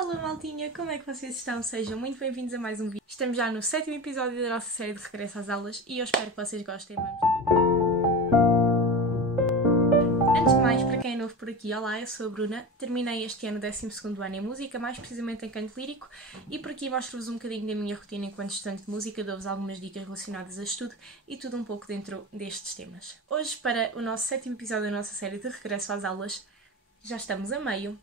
Olá maltinha, como é que vocês estão? Sejam muito bem-vindos a mais um vídeo. Estamos já no 7º episódio da nossa série de regresso às aulas e eu espero que vocês gostem. Antes de mais, para quem é novo por aqui, olá, eu sou a Bruna. Terminei este ano o 12º ano em música, mais precisamente em canto lírico, e por aqui mostro-vos um bocadinho da minha rotina enquanto estudante de música, dou-vos algumas dicas relacionadas a estudo e tudo um pouco dentro destes temas. Hoje, para o nosso 7º episódio da nossa série de regresso às aulas, já estamos a meio.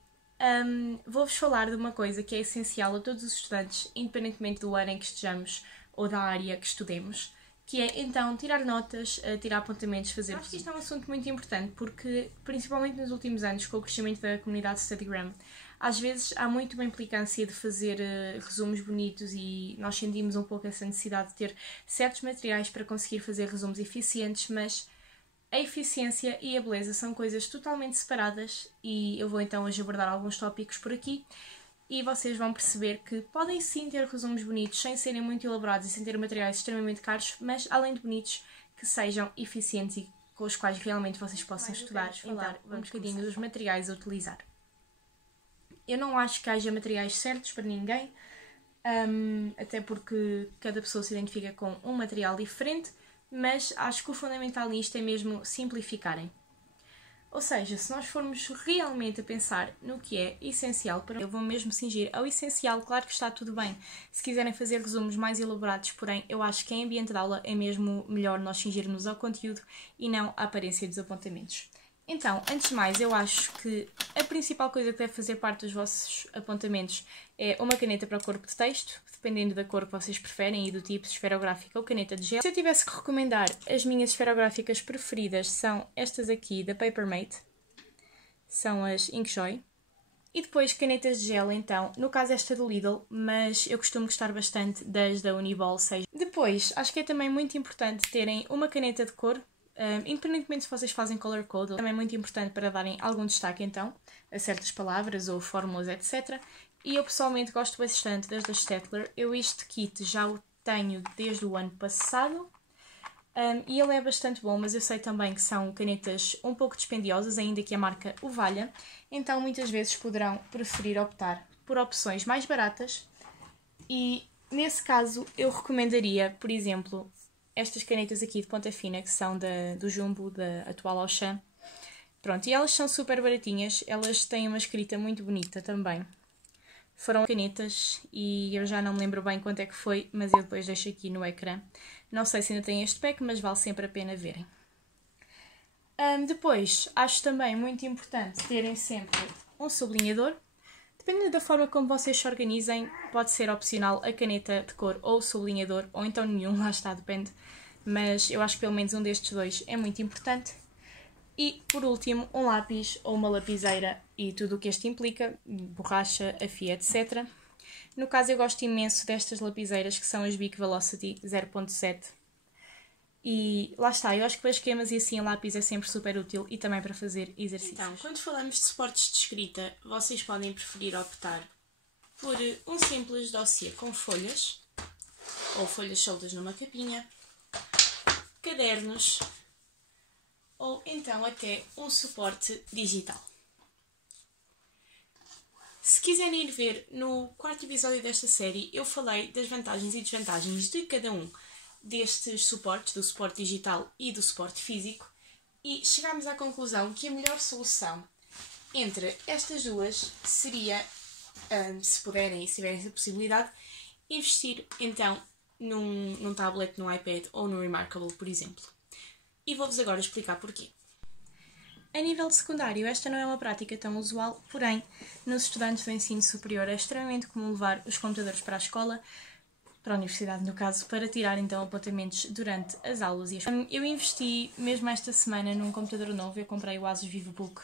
Vou-vos falar de uma coisa que é essencial a todos os estudantes, independentemente do ano em que estejamos ou da área que estudemos, que é então tirar notas, tirar apontamentos, fazer. Acho que isto é um assunto muito importante porque, principalmente nos últimos anos, com o crescimento da comunidade StudyGram, às vezes há muito uma implicância de fazer resumos bonitos e nós sentimos um pouco essa necessidade de ter certos materiais para conseguir fazer resumos eficientes, mas a eficiência e a beleza são coisas totalmente separadas e eu vou então hoje abordar alguns tópicos por aqui e vocês vão perceber que podem sim ter resumos bonitos sem serem muito elaborados e sem ter materiais extremamente caros, mas além de bonitos, que sejam eficientes e com os quais realmente vocês possam estudar. Então, vamos um bocadinho dos materiais a utilizar. Eu não acho que haja materiais certos para ninguém, até porque cada pessoa se identifica com um material diferente, mas acho que o fundamental nisto é mesmo simplificarem. Ou seja, se nós formos realmente a pensar no que é essencial para eu vou mesmo cingir ao essencial, claro que está tudo bem. Se quiserem fazer resumos mais elaborados, porém, eu acho que em ambiente de aula é mesmo melhor nós cingirmos ao conteúdo e não à aparência dos apontamentos. Então, antes de mais, eu acho que a principal coisa que deve fazer parte dos vossos apontamentos é uma caneta para o corpo de texto, dependendo da cor que vocês preferem e do tipo, esferográfica ou caneta de gel. Se eu tivesse que recomendar, as minhas esferográficas preferidas são estas aqui da Papermate, são as Inkjoy. E depois canetas de gel, então, no caso esta do Lidl, mas eu costumo gostar bastante das da Uniball 6. Depois, acho que é também muito importante terem uma caneta de cor, independentemente se vocês fazem color code, também é muito importante para darem algum destaque então a certas palavras ou fórmulas, etc. E eu pessoalmente gosto bastante das da Staedtler. Eu este kit já o tenho desde o ano passado e ele é bastante bom, mas eu sei também que são canetas um pouco dispendiosas, ainda que a marca o valha, então muitas vezes poderão preferir optar por opções mais baratas e nesse caso eu recomendaria, por exemplo, estas canetas aqui de ponta fina, que são do Jumbo, da atual Auchan. Pronto, e elas são super baratinhas, elas têm uma escrita muito bonita também. Foram canetas e eu já não me lembro bem quanto é que foi, mas eu depois deixo aqui no ecrã. Não sei se ainda tem este pack, mas vale sempre a pena verem. Depois, acho também muito importante terem sempre um sublinhador. Dependendo da forma como vocês se organizem, pode ser opcional a caneta de cor ou o sublinhador, ou então nenhum, lá está, depende. Mas eu acho que pelo menos um destes dois é muito importante. E, por último, um lápis ou uma lapiseira e tudo o que este implica, borracha, afia, etc. No caso, eu gosto imenso destas lapiseiras, que são as Bic Velocity 0.7. E lá está, eu acho que para esquemas e assim a lápis é sempre super útil e também para fazer exercícios. Então, quando falamos de suportes de escrita, vocês podem preferir optar por um simples dossiê com folhas, ou folhas soltas numa capinha, cadernos, ou então até um suporte digital. Se quiserem ir ver, no 4º episódio desta série eu falei das vantagens e desvantagens de cada um destes suportes, do suporte digital e do suporte físico, e chegámos à conclusão que a melhor solução entre estas duas seria, se puderem e se tiverem essa possibilidade, investir então num tablet, num iPad ou no Remarkable, por exemplo. E vou-vos agora explicar porquê. A nível de secundário, esta não é uma prática tão usual, porém, nos estudantes do ensino superior é extremamente comum levar os computadores para a escola, para a universidade no caso, para tirar então apontamentos durante as aulas. Eu investi mesmo esta semana num computador novo, eu comprei o Asus VivoBook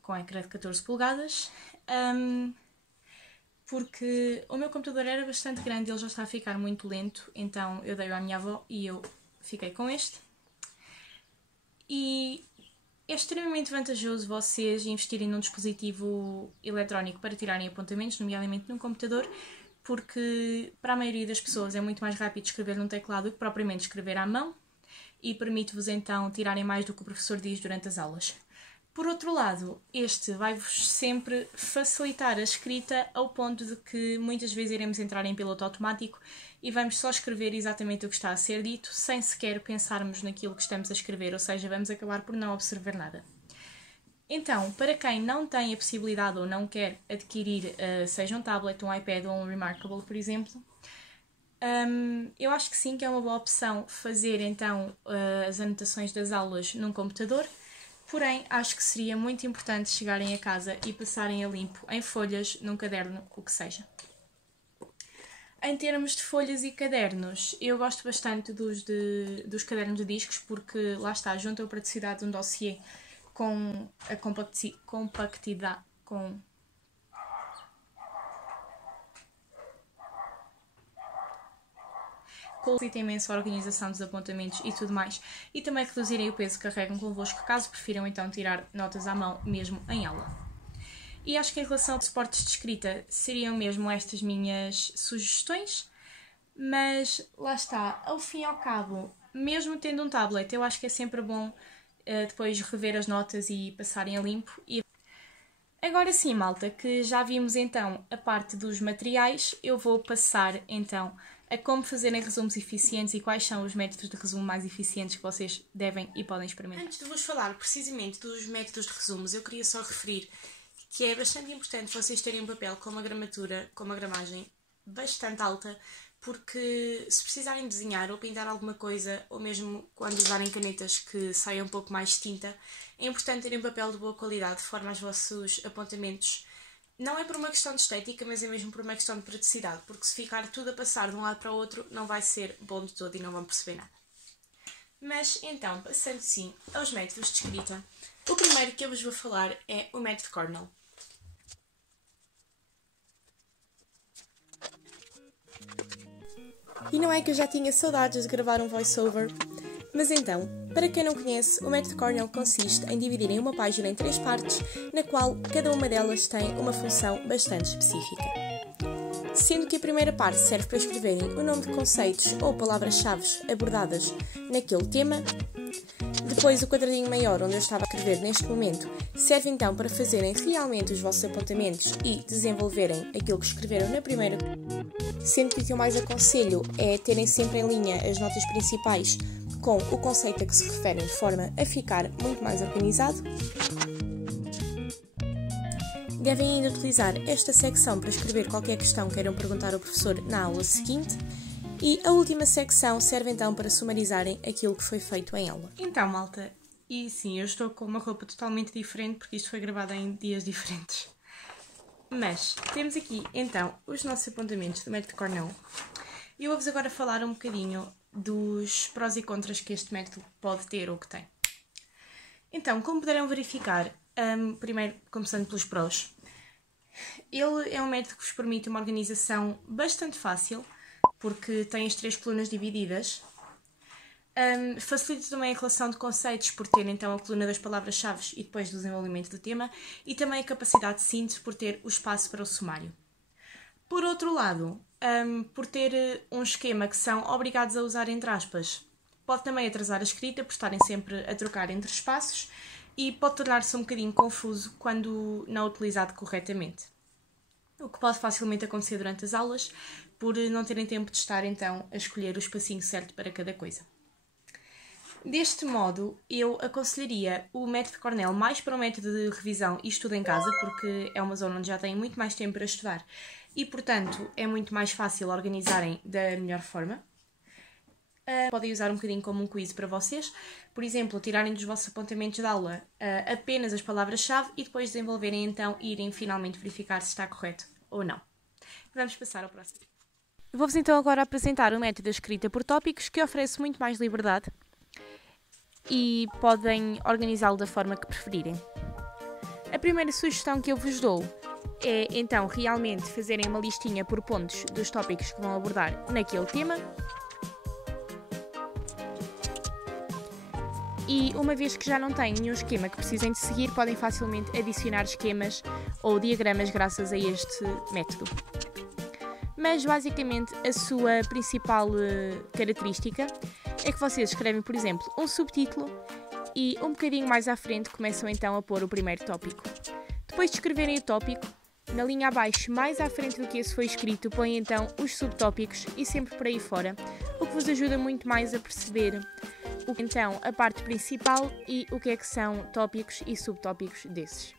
com ecrã de 14 polegadas, porque o meu computador era bastante grande e ele já está a ficar muito lento, então eu dei-o à minha avó e eu fiquei com este. E é extremamente vantajoso vocês investirem num dispositivo eletrónico para tirarem apontamentos, nomeadamente num computador, porque para a maioria das pessoas é muito mais rápido escrever num teclado do que propriamente escrever à mão e permite-vos então tirarem mais do que o professor diz durante as aulas. Por outro lado, este vai-vos sempre facilitar a escrita ao ponto de que muitas vezes iremos entrar em piloto automático e vamos só escrever exatamente o que está a ser dito sem sequer pensarmos naquilo que estamos a escrever, ou seja, vamos acabar por não observar nada. Então, para quem não tem a possibilidade ou não quer adquirir, seja um tablet, um iPad ou um Remarkable, por exemplo, eu acho que sim, que é uma boa opção fazer então as anotações das aulas num computador. Porém, acho que seria muito importante chegarem a casa e passarem a limpo em folhas, num caderno, o que seja. Em termos de folhas e cadernos, eu gosto bastante dos cadernos de discos porque, lá está, junto a praticidade de um dossiê com a compactidade, facilita imenso a organização dos apontamentos e tudo mais, e também reduzirem o peso que carregam convosco, caso prefiram então tirar notas à mão mesmo em aula. E acho que em relação a suportes de escrita seriam mesmo estas minhas sugestões, mas lá está, ao fim e ao cabo, mesmo tendo um tablet, eu acho que é sempre bom depois rever as notas e passarem a limpo. Agora sim, malta, que já vimos então a parte dos materiais, eu vou passar então a como fazerem resumos eficientes e quais são os métodos de resumo mais eficientes que vocês devem e podem experimentar. Antes de vos falar precisamente dos métodos de resumos, eu queria só referir que é bastante importante vocês terem um papel com uma gramatura, com uma gramagem bastante alta, porque se precisarem desenhar ou pintar alguma coisa, ou mesmo quando usarem canetas que saiam um pouco mais tinta, é importante terem um papel de boa qualidade, de forma aos vossos apontamentos. Não é por uma questão de estética, mas é mesmo por uma questão de praticidade, porque se ficar tudo a passar de um lado para o outro, não vai ser bom de todo e não vão perceber nada. Mas então, passando sim aos métodos de escrita, o primeiro que eu vos vou falar é o método Cornell. E não é que eu já tinha saudades de gravar um voiceover? Mas então, para quem não conhece, o método Cornell consiste em dividir uma página em 3 partes, na qual cada uma delas tem uma função bastante específica. Sendo que a primeira parte serve para escreverem o nome de conceitos ou palavras-chave abordadas naquele tema. Depois, o quadradinho maior, onde eu estava a escrever neste momento, serve então para fazerem realmente os vossos apontamentos e desenvolverem aquilo que escreveram na primeira. Sendo que o que eu mais aconselho é terem sempre em linha as notas principais com o conceito a que se referem, de forma a ficar muito mais organizado. Devem ainda utilizar esta secção para escrever qualquer questão que queiram perguntar ao professor na aula seguinte. E a última secção serve então para sumarizarem aquilo que foi feito em aula. Então, malta, e sim, eu estou com uma roupa totalmente diferente porque isto foi gravado em dias diferentes. Mas temos aqui então os nossos apontamentos do método Cornell. E eu vou-vos agora falar um bocadinho dos prós e contras que este método pode ter ou que tem. Então, como puderam verificar, primeiro começando pelos prós, ele é um método que vos permite uma organização bastante fácil, porque tem as 3 colunas divididas. Facilita também a relação de conceitos por ter então a coluna das palavras-chave e depois do desenvolvimento do tema, e também a capacidade de síntese por ter o espaço para o sumário. Por outro lado, por ter um esquema que são obrigados a usar entre aspas, pode também atrasar a escrita por estarem sempre a trocar entre espaços e pode tornar-se um bocadinho confuso quando não utilizado corretamente. O que pode facilmente acontecer durante as aulas, por não terem tempo de estar então a escolher o espacinho certo para cada coisa. Deste modo, eu aconselharia o método Cornell mais para um método de revisão e estudo em casa, porque é uma zona onde já têm muito mais tempo para estudar e, portanto, é muito mais fácil organizarem da melhor forma. Podem usar um bocadinho como um quiz para vocês. Por exemplo, tirarem dos vossos apontamentos de aula apenas as palavras-chave e depois desenvolverem então e irem finalmente verificar se está correto ou não. Vamos passar ao próximo. Vou-vos então agora apresentar o método de escrita por tópicos, que oferece muito mais liberdade e podem organizá-lo da forma que preferirem. A primeira sugestão que eu vos dou é então realmente fazerem uma listinha por pontos dos tópicos que vão abordar naquele tema. E uma vez que já não têm nenhum esquema que precisem de seguir, podem facilmente adicionar esquemas ou diagramas graças a este método. Mas basicamente a sua principal característica é que vocês escrevem, por exemplo, um subtítulo e um bocadinho mais à frente começam então a pôr o primeiro tópico. Depois de escreverem o tópico, na linha abaixo, mais à frente do que esse foi escrito, põem então os subtópicos e sempre por aí fora, o que vos ajuda muito mais a perceber então a parte principal e o que é que são tópicos e subtópicos desses.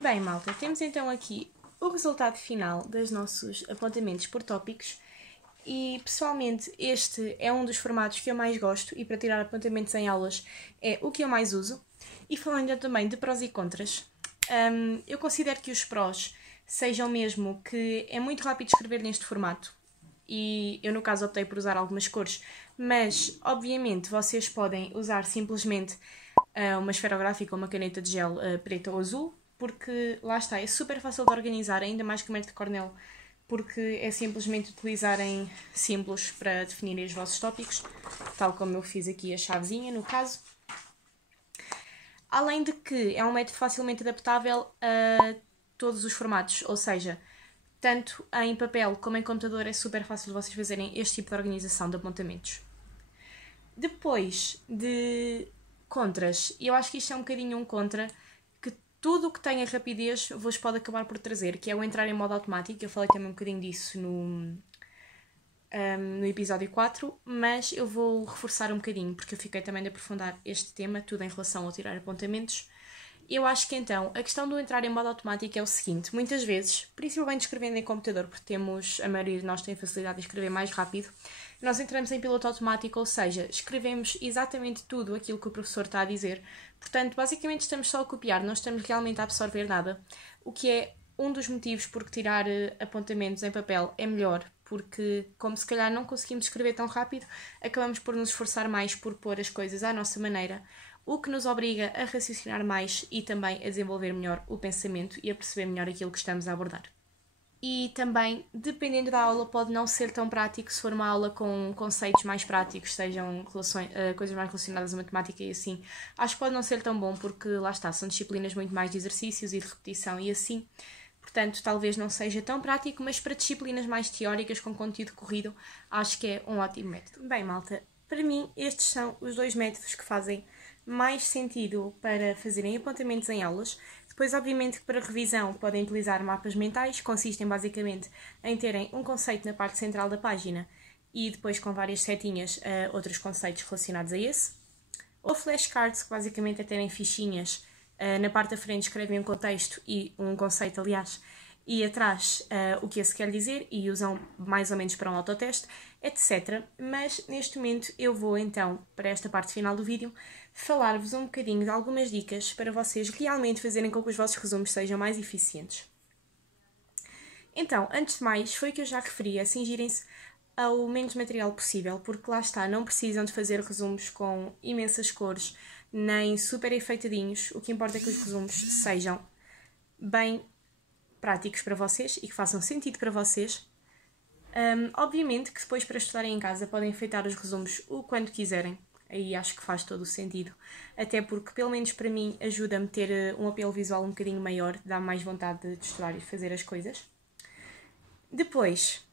Bem, malta, temos então aqui o resultado final dos nossos apontamentos por tópicos e, pessoalmente, este é um dos formatos que eu mais gosto e para tirar apontamentos em aulas é o que eu mais uso. E falando também de prós e contras, eu considero que os prós sejam mesmo que é muito rápido escrever neste formato e eu no caso optei por usar algumas cores, mas obviamente vocês podem usar simplesmente uma esferográfica ou uma caneta de gel preta ou azul, porque lá está, é super fácil de organizar, ainda mais que o método Cornell, porque é simplesmente utilizarem símbolos para definirem os vossos tópicos, tal como eu fiz aqui a chavezinha no caso. Além de que é um método facilmente adaptável a todos os formatos, ou seja, tanto em papel como em computador é super fácil de vocês fazerem este tipo de organização de apontamentos. Depois de contras, e eu acho que isto é um bocadinho um contra, que tudo o que tenha rapidez vos pode acabar por trazer, que é o entrar em modo automático. Eu falei também um bocadinho disso no episódio 4, mas eu vou reforçar um bocadinho, porque eu fiquei também de aprofundar este tema, tudo em relação ao tirar apontamentos. Eu acho que então, a questão do entrar em modo automático é o seguinte: muitas vezes, principalmente escrevendo em computador, porque a maioria de nós tem facilidade de escrever mais rápido, nós entramos em piloto automático, ou seja, escrevemos exatamente tudo aquilo que o professor está a dizer, portanto, basicamente estamos só a copiar, não estamos realmente a absorver nada, o que é um dos motivos porque tirar apontamentos em papel é melhor, porque como se calhar não conseguimos escrever tão rápido, acabamos por nos esforçar mais por pôr as coisas à nossa maneira, o que nos obriga a raciocinar mais e também a desenvolver melhor o pensamento e a perceber melhor aquilo que estamos a abordar. E também, dependendo da aula, pode não ser tão prático se for uma aula com conceitos mais práticos, sejam coisas mais relacionadas à matemática e assim. Acho que pode não ser tão bom porque, lá está, são disciplinas muito mais de exercícios e de repetição e assim. Portanto, talvez não seja tão prático, mas para disciplinas mais teóricas, com conteúdo corrido, acho que é um ótimo método. Bem, malta, para mim estes são os dois métodos que fazem mais sentido para fazerem apontamentos em aulas. Depois, obviamente, que para revisão podem utilizar mapas mentais, consistem basicamente em terem um conceito na parte central da página e depois com várias setinhas outros conceitos relacionados a esse. Ou flashcards, que basicamente é terem fichinhas. Na parte da frente escrevem um contexto e um conceito, aliás, e atrás o que esse quer dizer e usam mais ou menos para um autoteste, etc. Mas neste momento eu vou então, para esta parte final do vídeo, falar-vos um bocadinho de algumas dicas para vocês realmente fazerem com que os vossos resumos sejam mais eficientes. Então, antes de mais, foi o que eu já referi, a cingirem-se ao menos material possível, porque lá está, não precisam de fazer resumos com imensas cores, nem super enfeitadinhos. O que importa é que os resumos sejam bem práticos para vocês e que façam sentido para vocês. Obviamente que depois para estudarem em casa podem enfeitar os resumos o quanto quiserem, aí acho que faz todo o sentido, até porque pelo menos para mim ajuda-me a ter um apelo visual um bocadinho maior, dá-me mais vontade de estudar e fazer as coisas. Depois,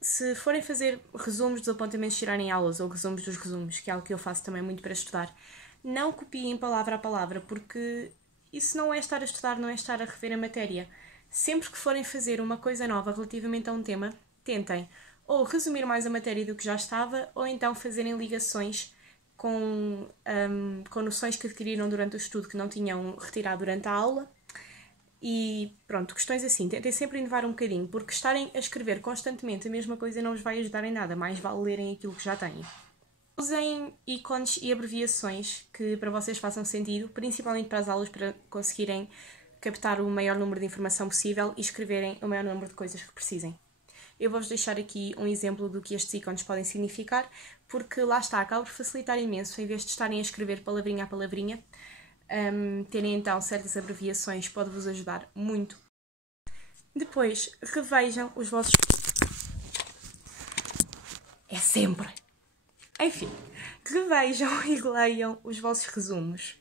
se forem fazer resumos dos apontamentos de tirarem aulas ou resumos dos resumos, que é algo que eu faço também muito para estudar, não copiem palavra a palavra, porque isso não é estar a estudar, não é estar a rever a matéria. Sempre que forem fazer uma coisa nova relativamente a um tema, tentem ou resumir mais a matéria do que já estava, ou então fazerem ligações com noções que adquiriram durante o estudo que não tinham retirado durante a aula. E pronto, questões assim, tentem sempre inovar um bocadinho, porque estarem a escrever constantemente a mesma coisa não vos vai ajudar em nada, mais vale lerem aquilo que já têm. Usem ícones e abreviações que para vocês façam sentido, principalmente para as aulas, para conseguirem captar o maior número de informação possível e escreverem o maior número de coisas que precisem. Eu vou-vos deixar aqui um exemplo do que estes ícones podem significar, porque lá está, acaba por facilitar imenso, em vez de estarem a escrever palavrinha a palavrinha, terem então certas abreviações pode-vos ajudar muito. Depois, revejam os vossos... É sempre! Enfim, revejam e leiam os vossos resumos.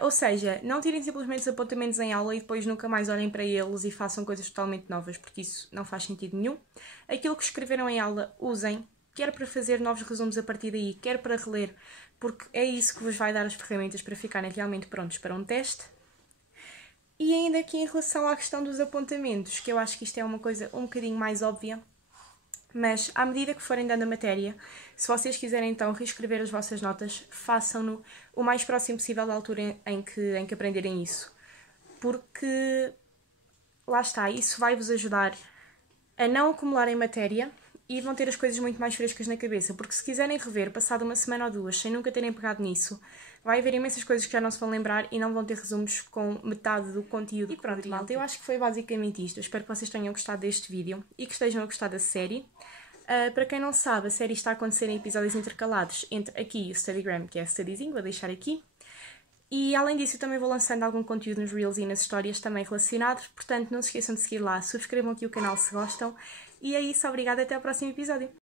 Ou seja, não tirem simplesmente os apontamentos em aula e depois nunca mais olhem para eles e façam coisas totalmente novas, porque isso não faz sentido nenhum. Aquilo que escreveram em aula, usem, quer para fazer novos resumos a partir daí, quer para reler, porque é isso que vos vai dar as ferramentas para ficarem realmente prontos para um teste. E ainda aqui em relação à questão dos apontamentos, que eu acho que isto é uma coisa um bocadinho mais óbvia, mas à medida que forem dando a matéria, se vocês quiserem então reescrever as vossas notas, façam-no o mais próximo possível da altura em que aprenderem isso. Porque, lá está, isso vai-vos ajudar a não acumularem matéria e vão ter as coisas muito mais frescas na cabeça. Porque se quiserem rever, passado uma semana ou duas, sem nunca terem pegado nisso, vai haver imensas coisas que já não se vão lembrar e não vão ter resumos com metade do conteúdo. E pronto, malta, eu acho que foi basicamente isto. Eu espero que vocês tenham gostado deste vídeo e que estejam a gostar da série. Para quem não sabe, a série está a acontecer em episódios intercalados entre aqui e o Studygram, que é Studyzinho, vou deixar aqui. E além disso, eu também vou lançando algum conteúdo nos Reels e nas histórias também relacionados. Portanto, não se esqueçam de seguir lá, subscrevam aqui o canal se gostam. E é isso, obrigada, até ao próximo episódio.